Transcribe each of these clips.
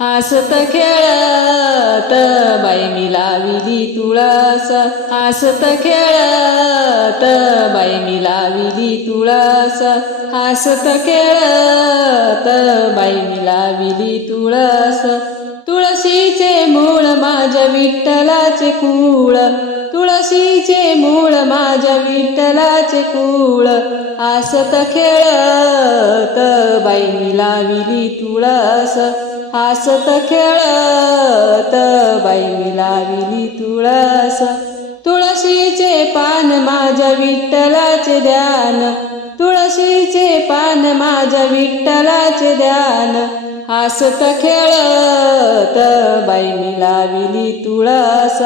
हसत खेळत बाई मी लाविली तुळस. हसत खेळत बाई मी लाविली तुळस. हसत खेळत बाई मी लाविली तुळस. तुळशीचे मूळ माझ्या विठ्ठलाचे कुळ. तुळशीचे मूळ माझ्या विठ्ठलाचे कुळ. हसत खेळत बाई मी लाविली तुळस. हसत खेळत बाई लाविली तुळस. तुळशीचे पान माझ्या विठ्ठलाचे ध्यान. तुळशीचे पान माझ्या विठ्ठलाचे ध्यान. हसत खेळत बाई लाविली तुळस.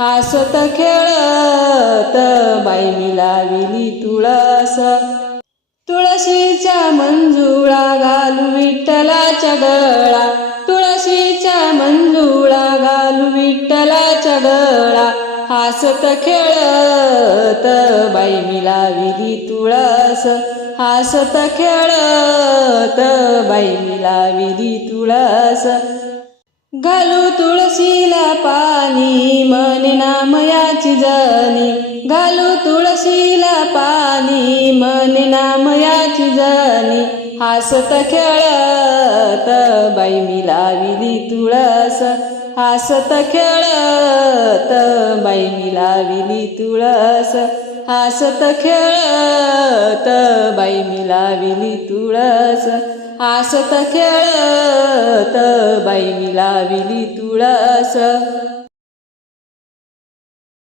हसत खेळत बाई लाविली तुळस. तुळशीच्या मंजुळा घालू विठ्ठलाच्या गळा. तुळशीच्या मंजुळा घालू विठ्ठलाच्या गळा. हसत खेळत बाई मी तुळस. हसत खेळत बाई मी तुळस. घालू तुळशीला पाणी मने नामयाची जनी. घालू तुळशीला पाणी मने नामयाची जनी. हसत खेळत बाई मी लाविली तुळस. हसत खेळत बाई मी लाविली तुळस. हसत खेळत बाई मी लाविली तुळस. हसत खेळत बाई मी लाविली तुळस.